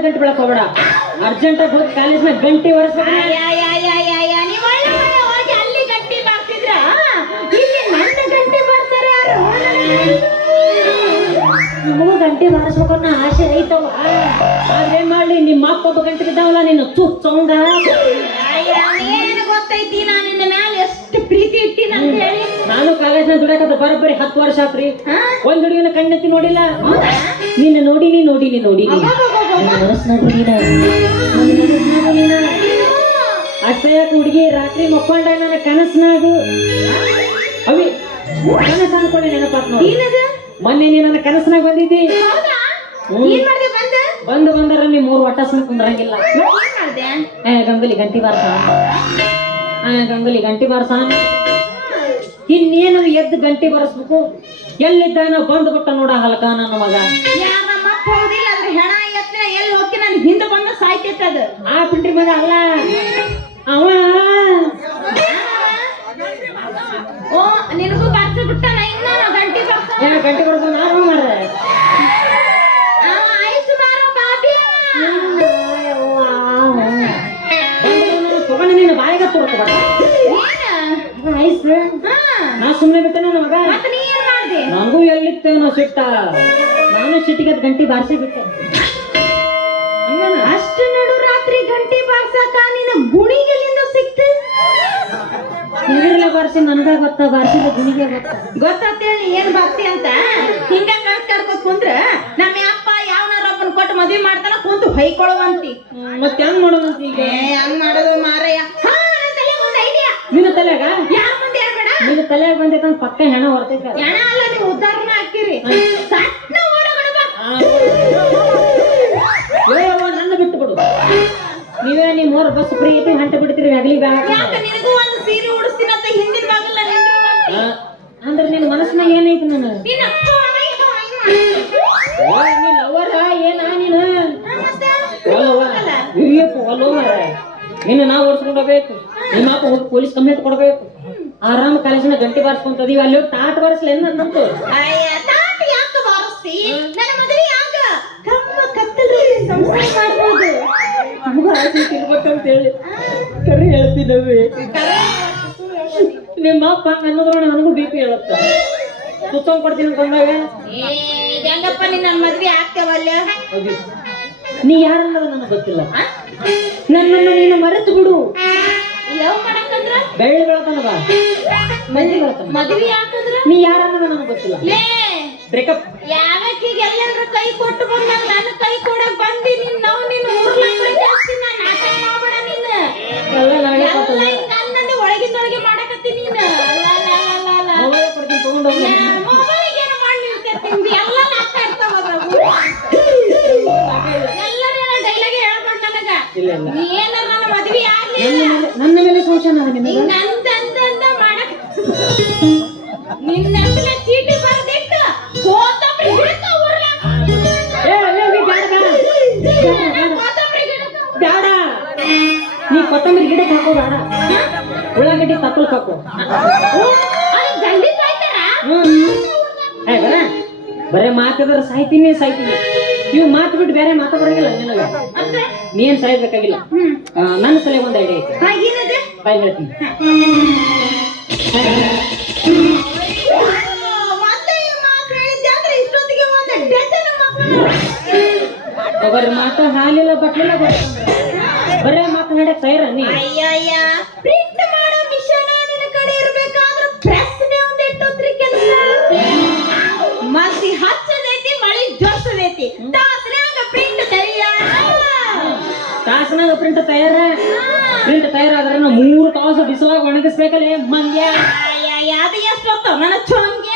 ಕಾಲೇಜ್ನಾಗ ಗಂಟೆ ಬೆಳಕ್ ಹೋಗ್ಬೇಡ. ಅರ್ಜೆಂಟ್ ಆಗಿ ಹೋಗಿ ಕಾಲೇಜ್ನಾಗ ಗಂಟೆ ಒರೆಸ್ಬೇಕು. ನೀವು ಹೋಗಿ ಅಲ್ಲಿ ಗಂಟೆ ಬಾರ್ಸಿದ್ರ ಇಲ್ಲಿ ನನ್ನ ಗಂಟೆ ಬಾರ್ತಾರೆ ಯಾರು? ನಮಗೂ ಗಂಟೆ ಬಾರಿಸ್ಬೇಕು ಅನ್ನೋ ಆಸೆ ಐತವ. ಆದ್ರೆ ಏನ್ ಮಾಡ್ಲಿ, ನಿಮ್ಮ ಅಪ್ಪ ಒಬ್ಬ ಗಂಟೆ ಬಿದ್ದಾವಲ್ಲ ನಿನ್ನ ಚುಚ್ಚೌಂಡ. ಏನು ಗೊತ್ತೈತಿ ನಾನು ನಿನ್ನ ಮ್ಯಾಲ ಎಷ್ಟು ಪ್ರೀತಿ ಇಟ್ಟಿನ ಅಂತ ಹೇಳಿ. ನಾನು ಕಾಲೇಜ್ನಾಗ ದುಡಿಯಾಕದ ಬರೋಬ್ಬರಿ 10 ವರ್ಷ ಆತ್ರಿ. ಒಂದ್ ಹುಡುಗಿನ ಕಣ್ಣೆತ್ತಿ ನೋಡಿಲ್ಲ. ನಿನ್ನ ನೋಡಿನಿ ಅಷ್ಟೇ ಯಾಕೆ ಹುಡುಗಿ ರಾತ್ರಿ ಮಕ್ಕೊಂಡ ನನ್ನ ಕನಸ್ನಾಗು ಅವಿ ಕನಸ ಅನ್ಕೊಂಡೆ ನೆನಪಾತ್ ನೋಡಿ. ಮೊನ್ನೆ ನೀ ನನ್ನ ಕನಸ್ನಾಗ ಬಂದಿದ್ದಿ. ಬಂದರ ನೀ 3 ವಟ ಸುಮ್ ಕುಂದ್ರಂಗಿಲ್ಲ. ಗಂಗಲಿ ಗಂಟಿ ಬಾರ್ಸಾನ್ ಇನ್ನೇನು ಎದ್ದು ಗಂಟಿ ಬಾರಿಸ್ಬೇಕು. ಎಲ್ಲಿದ್ದಾನ ಬಂದ್ಬಿಟ್ಟ ನೋಡ ಹಲಕ ನನ್ನ ಮಗ. ಹೆಣ ಎತ್ತಿನ ಎಲ್ಲಿ ಹೋಗಿ ನಾನು ಹಿಂದೆ ಬಂದ ಸಾಯ್ತೈತೆ ಅದು. ಆ ಪಿಂಟ್ರಿ ಮಗ ಅಲ್ಲ ಅವ. ಓ ನಿನಗೂ ಬಾರ್ಸಿ ಬಿಟ್ಟ ಗಂಟಿ ಗಂಟಿ ಬಾರ್ಸ ನಾನು ಮಾಡ್ದೆ. ತಗೊಂಡು ನೀನು ಬಾಯಿಗೆ ತೋರ್ತ ನಾ ಸುಮ್ಮನೆ ಬಿಟ್ಟೆ ನನ್ನ ಮಗ. ನನಗೂ ಎಲ್ಲಿತ್ತೇನೋ ಸಿಟ್ಟ. ನಾನು ಸಿಟ್ಟಿಗೆ ಗಂಟಿ ಬಾರಿಸಿ ಬಿಟ್ಟೆ. ಅಷ್ಟು ನಡು ರಾತ್ರಿ ಗಂಟಿ ಬಾರ್ಸಕ ನಿನ್ನ ಗುಣಿಗೆಲಿಂದ ಸಿಕ್ತು. ಹಿಂದಿರಲ್ಲ ಬಾರಿಸಿ ನನಗ ಗೊತ್ತ, ಬಾರಿಸಿದ ಗುಣಿಗೆ ಗೊತ್ತೇಳಿ ಏನ್ ಬಾರ್ಸಿ ಅಂತ. ಹಿಂಗ ಕರ್ಕೊಂಡ್ ಕುಂದ್ರ ನಮ್ಮ ಅಪ್ಪ ಯಾವನಾರೊಬ್ಬನ ಕೊಟ್ಟು ಮದ್ವೆ ಮಾಡ್ತಾನ ಕುಂತು ಹೊಯ್ಕೊಳ್ಳುವಂತಿ. ಮತ್ತೆ ಹೆಂಗ್ ಮಾಡೋದಂತ ಈಗ? ಹಂಗ್ ಮಾಡೋದು ಮಾರಯ್ಯ. ನಿನ್ನ ತಲೆಯಾಗ ಯಾರ ಮುಂದೆ ಹೇಳ್ಬೇಡ. ನಿನ್ನ ತಲೆಯಾಗ ಬಂದೈತ ಪಕ್ಕ ಹೆಣ ಹೊರ್ತೈತೆ. ಹೆಣ ಅಲ್ಲ, ನೀವು ಉದ್ದಾರನ ಹಾಕಿರಿ. ನನ್ನ ಬಿಟ್ಟು ಬಿಡು. ನೀವೇ ನಿಮ್ಮ 3 ಬಸ್ ಫ್ರೀ ಐತಿ ಹಂಟ ಬಿಡ್ತೀರಿ ಹಗಲಿ ಬ್ಯಾಗ. ನಿನಗೂ ಒಂದು ಸೀರೆ ಉಡಿಸ್ತೀನಿ ಅಂತ ಹಿಂದಿನ ಬಾಗಿಲ್ಲ ಅಂದ್ರೆ ನಿನ್ನ ಮನಸ್ಸಿನಾಗ ಏನೈತಿ? ನಾನು ನೀನು ನಾವು ಓಡಿಸ್ಕೊಂಡು ಹೋಗ್ಬೇಕು. ನಿಮ್ಮ ಅಪ್ಪ ಹೋಗಿ ಪೊಲೀಸ್ ಕಂಪ್ಲೇಂಟ್ ಕೊಡ್ಬೇಕು. ಆರಾಮ ಕಾಲೇಜಿನ ಗಂಟೆ ಬಾರಿಸ್ಕೊಂತದೀವಿ. ಅಲ್ಲಿ ಹೋಗಿ ತಾಟ್ ಬಾರಿಸ್ಲೇನು ನಂತು? ಕರೆ ಹೇಳ್ತಿದ್ದವಿ. ನಿಮ್ಮ ಅಪ್ಪ ಅನ್ನೋದ್ರ ನನಗೂ BP ಹೇಳುತ್ತ. ಸುತ್ತಂಗ್ ಕೊಡ್ತೀನಿ ಅಂತಂದಾಗ ಹೆಂಗಪ್ಪ ನಿನ್ನ ಮದ್ವೆ ಆಗ್ತೇವಲ್ಲ. ನೀ ಯಾರನ್ನೋದು ನನಗೆ ಗೊತ್ತಿಲ್ಲ. ನನ್ನನ್ನು ನೀನು ಮರೆತು ಬಿಡು. ಬೆಳ್ಳಿ ಬೆಳತನ ಬಾ. ಮದ್ವೆ ಆಗ್ತದ್ರ ನೀ ಯಾರನ್ನೋದು ನನಗೆ ಗೊತ್ತಿಲ್ಲ. ಬ್ರೇಕಪ್ ಯಾವಕ್ಕೀಗ ಎಲ್ಲರೂ ಕೈ ಕೊಟ್ಟು ಬಂದ ನನ್ನ ಕೈ ಕೊಡಕ್ ಬಂದಿ. ನಾವು ನಿನ್ನ ಊರ್ಲಂಗಡಿ ಜಾಸ್ತಿ ನಾಟಕ ಮಾಡಬೇಡ. ನೀನು ನನ್ನಂದು ಒಳಗಿಂದೊಳಗೆ ಮಾಡಕತ್ತಿ. ನೀನು ಮೊಬೈಲಿಗೆ ಏನು ಮಾಡಿ ನಿಲ್ತಿರ್ತೀನಿ. ಎಲ್ಲ ಆಗ್ತಾ ಇರ್ತಾವ ಎಲ್ಲರೂ ಡೈಲಾಗ್ ಹೇಳ್ಬೇಡ ನನಗ. ನೀ ಏನಾರ ನನ್ನ ಮದ್ವೆ ಆಗ್ಲಿ ನನ್ನ ಮೇಲೆ ಸಂಶಯ ನಂದಂದ ಮಾಡಕ್ ನಿನ್ನ ಚೀಟಿ ಬರ್ದಿಟ್ಟು ಕೋತಂಬರಿ ಹಿಡಿತ ಊರ್ಲ. ಬೇಡ, ನೀ ಕೊತ್ತಂಬರಿ ಗಿಡಕ್ಕೆ ಹಾಕೋ ಬೇಡ. ಉಳ್ಳಾಗಡ್ಡಿ ತಪ್ಪಲ್ಕ್ ಹಾಕೋ. ಬರೇ ಮಾತಿದ್ರೆ ಸಾಯ್ತೀನಿ. ನೀವು ಮಾತು ಬಿಟ್ಟು ಬೇರೆ ಮಾತಾ ಬರಂಗಿಲ್ಲ ನಿನಗ. ನೀನ್ ಸಾಯ್ಬೇಕಾಗಿಲ್ಲ. ನನ್ನ ತಲೆ ಒಂದು ಐಡಿಯಾ ಐತಿ, ಬಾಯ್ ಹೇಳ್ತೀನಿ. ಒಬ್ಬರ ಮಾತು ಹಾಲಿಲ್ಲ ಬಟ್ಲಿಲ್ಲ. ಬರೇ ಮಾತನಾಡಕ್ ತಯಾರ ನೀ. ಅಯ್ಯಯ್ಯ ಪ್ರಿಂಟ್ ಮಾಡೋ ಮಿಷನ್ ನಿನ್ನ ಕಡೆ ಇರ್ಬೇಕಾದ್ರೆ ಪ್ರೆಸ್ನೇ ಒಂದು ಇಟ್ಟೋತ್ರಿ ಕೆಲಸ. ಮಸಿ ಹಚ್ಚದೈತಿ, ಮಳಿ ಜೋಸದೈತಿ. ತಾಸ್ನಾಗ ಪ್ರಿಂಟ್ ತಾಸ್ನಾಗ ಪ್ರಿಂಟ್ ತಯಾರ. ಪ್ರಿಂಟ್ ತಯಾರಾದ್ರೆ 3 ತಾಸು ಬಿಸಿಲಾಗ ಒಣಗಿಸ್ಬೇಕಲ್ಲೇ ಮಂಗ್ಯ. ಅದು ಎಷ್ಟು ಹೊತ್ತು ನನ್ನ ಚೊಂಗ್ಯ.